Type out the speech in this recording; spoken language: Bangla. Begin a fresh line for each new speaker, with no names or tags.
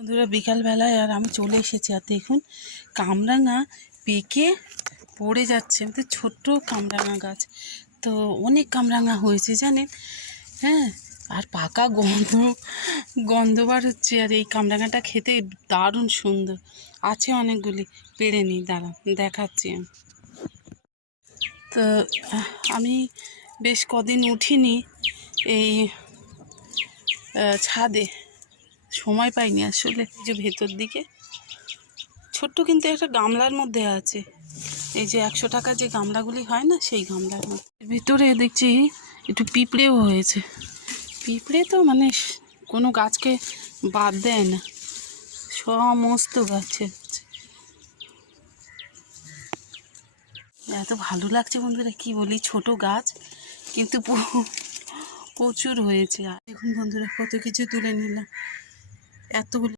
বন্ধুরা, বিকালবেলায় আর আমি চলে এসেছি। আর দেখুন, কামরাঙা পেকে পড়ে যাচ্ছে। আমাদের ছোট্ট কামরাঙা গাছ। তো অনেক কামরাঙা হয়েছে, জানেন? হ্যাঁ আর পাকা গন্ধ গন্ধ বার হচ্ছে। আর এই কামরাঙাটা খেতে দারুণ সুন্দর। আছে অনেকগুলি। পেড়ে নিই দাঁড়ান দেখাচ্ছি তো, আমি বেশ কদিন উঠিনি এই ছাদে। সময় পাইনি আসলে। যে ভেতর দিকে, ছোট্ট কিন্তু একটা গামলার মধ্যে আছে। এই যে একশো টাকা যে গামলাগুলি হয় না, সেই গামলার মধ্যে। ভেতরে দেখছি একটু পিঁপড়েও হয়েছে। পিঁপড়ে তো মানে কোনো গাছকে বাদ দেয় না, সমস্ত গাছে এত ভালো লাগছে বন্ধুরা, কি বলি, ছোট গাছ, কিন্তু প্রচুর হয়েছে। দেখুন বন্ধুরা, কত কিছু তুলে নিলাম। এতগুলো